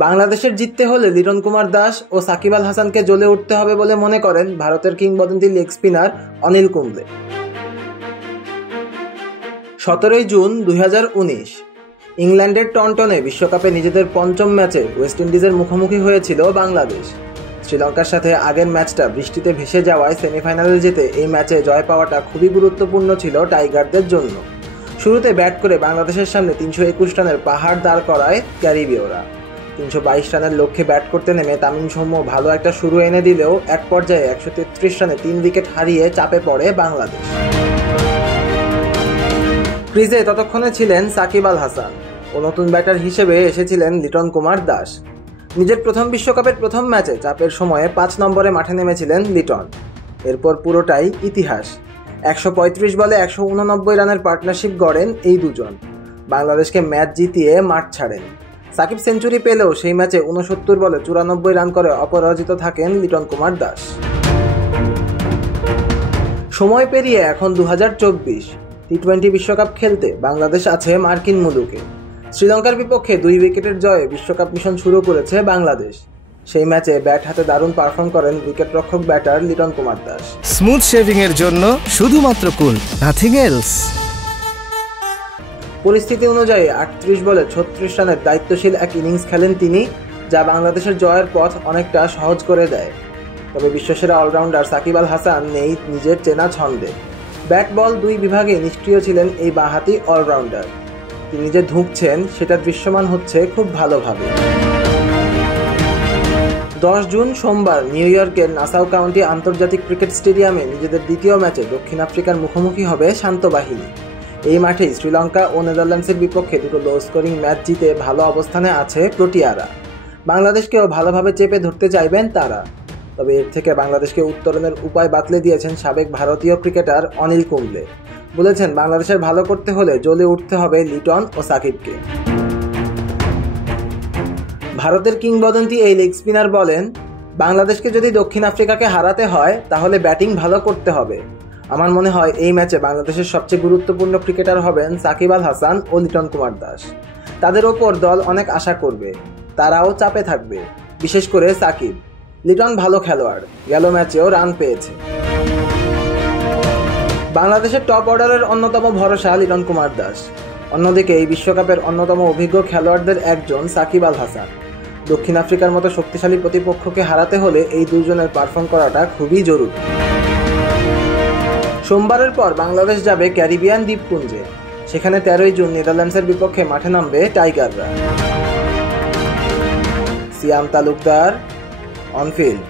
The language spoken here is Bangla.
বাংলাদেশের জিততে হলে লিটন কুমার দাস ও সাকিব আল হাসানকে জ্বলে উঠতে হবে বলে মনে করেন ভারতের কিংবদন্তি leg spinner Anil Kumble. 17 June 2019 ইংল্যান্ডের টন্টনে বিশ্বকাপে নিজেদের পঞ্চম ম্যাচে ওয়েস্ট ইন্ডিজের মুখোমুখি হয়েছিল বাংলাদেশ। শ্রীলঙ্কার সাথে আগের ম্যাচটা বৃষ্টিতে ভেসে যাওয়ায় সেমিফাইনালে যেতে এই ম্যাচে জয় পাওয়াটা খুবই গুরুত্বপূর্ণ ছিল টাইগারদের জন্য। শুরুতে ব্যাট করে বাংলাদেশের সামনে 321 রানের পাহাড় দাঁড় করায় ক্যারিবীয়রা। 322 রানের লক্ষ্যে ব্যাট করতে নেমে তামিম সৌম্য ভালো একটা শুরু এনে দিলেও এক পর্যায়ে 133 রানে 3 উইকেট হারিয়ে চাপে পড়ে বাংলাদেশ। ক্রিজে ততক্ষণে ছিলেন সাকিব আল হাসান ও নতুন ব্যাটার হিসেবে এসেছিলেন লিটন কুমার দাস। নিজের প্রথম বিশ্বকাপের প্রথম ম্যাচে চাপের সময়ে 5 নম্বরে মাঠে নেমেছিলেন লিটন। এরপর পুরোটাই ইতিহাস। 135 বলে 189 রানের পার্টনারশিপ গড়েন এই দুজন। বাংলাদেশকে ম্যাচ জিতিয়ে মাঠ ছাড়েন। সাকিব সেঞ্চুরি পেলেও সেই ম্যাচে 69 বলে 94 রান করে অপরাজিত থাকেন লিটন কুমার দাস। সময় পেরিয়ে এখন 2024 টি-20 বিশ্বকাপ খেলতে বাংলাদেশ আছে মার্কিন মুলুকে। শ্রীলঙ্কার বিপক্ষে 2 উইকেটের জয়ে বিশ্বকাপ মিশন শুরু করেছে বাংলাদেশ। সেই ম্যাচে ব্যাট হাতে দারুণ পারফর্ম করেন উইকেটরক্ষক batter Liton Kumar Das. Smooth shaving এর জন্য শুধুমাত্র কুল, নাথিং এলস। পরিস্থিতি অনুযায়ী 38 বলে 36 রানের দায়িত্বশীল এক ইনিংস খেলেন তিনি, যা বাংলাদেশের জয়ের পথ অনেকটা সহজ করে দেয়। তবে বিশ্বসেরা অলরাউন্ডার সাকিব আল হাসান নেই নিজের চেনা ছন্দে। ব্যাট বল 2 বিভাগে নিষ্ক্রিয় ছিলেন এই বাঁহাতি অলরাউন্ডার। তিনি যে ধুঁকছেন সেটা দৃশ্যমান হচ্ছে খুব ভালোভাবে। 10 জুন সোমবার নিউ ইয়র্কের নাসাউ কাউন্টি আন্তর্জাতিক ক্রিকেট স্টেডিয়ামে নিজেদের দ্বিতীয় ম্যাচে দক্ষিণ আফ্রিকার মুখোমুখি হবে শান্ত বাহিনী। এই মাঠেই শ্রীলঙ্কা ও নেদারল্যান্ডসের বিপক্ষে দুটো লো স্কোরিং ম্যাচ জিতে ভালো অবস্থানে আছে প্রোটিয়ারা। বাংলাদেশকেও ভালোভাবে চেপে ধরতে চাইবেন তারা। তবে এর থেকে বাংলাদেশকে উত্তরণের উপায় বাতলে দিয়েছেন সাবেক ভারতীয় ক্রিকেটার অনিল কুম্বলে। বলেছেন, বাংলাদেশের ভালো করতে হলে জ্বলে উঠতে হবে লিটন ও সাকিবকে। ভারতের কিংবদন্তি এই লেগ স্পিনার বলেন, বাংলাদেশকে যদি দক্ষিণ আফ্রিকাকে হারাতে হয় তাহলে ব্যাটিং ভালো করতে হবে। আমার মনে হয় এই ম্যাচে বাংলাদেশের সবচেয়ে গুরুত্বপূর্ণ ক্রিকেটার হবেন সাকিব আল হাসান ও লিটন কুমার দাস। তাদের ওপর দল অনেক আশা করবে, তারাও চাপে থাকবে, বিশেষ করে সাকিব। লিটন ভালো খেলোয়াড়, গেল ম্যাচেও রান পেয়েছে। বাংলাদেশের টপ অর্ডারের অন্যতম ভরসা লিটন কুমার দাস। অন্যদিকে এই বিশ্বকাপের অন্যতম অভিজ্ঞ খেলোয়াড়দের একজন সাকিব আল হাসান। দক্ষিণ আফ্রিকার মতো শক্তিশালী প্রতিপক্ষকে হারাতে হলে এই দুজনের পারফর্ম করাটা খুবই জরুরি। সোমবারের পর বাংলাদেশ যাবে ক্যারিবিয়ান দ্বীপপুঞ্জে। সেখানে 13 জুন নেদারল্যান্ডসের বিপক্ষে মাঠে নামবে টাইগাররা। সিয়াম তালুকদার, অন ফিল্ড।